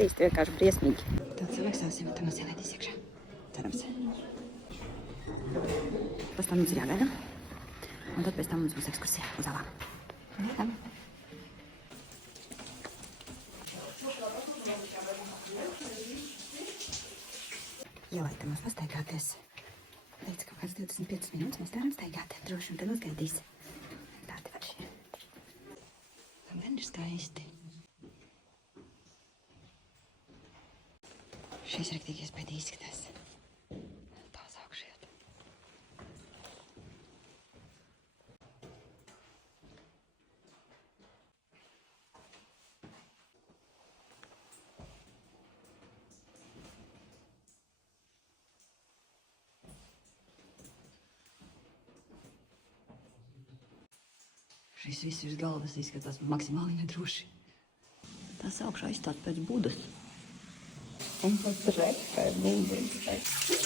te īsti vienkārši briesmīgi. Tad samaksāsim, tad mums ielaidīs iekšā. Cerams. Pēc tam mums ir jāgaida. Un tad pēc tam mums būs ekskursija uz alām. Gaidām. Ielaidam mums pastaigāties. Līdz kaut kāds 25 minūtes mēs varam staigāt. Droši un te mums gaidīs. Tādi var šie. Gan ir skaisti. Šīs riktīgi iespēja izskatās. Tā sākšiet. Šis viss virs galvas izskatās maksimāli nedroši. Tas augšā izstāt pēc budas. Un pat reka ir būdīgs.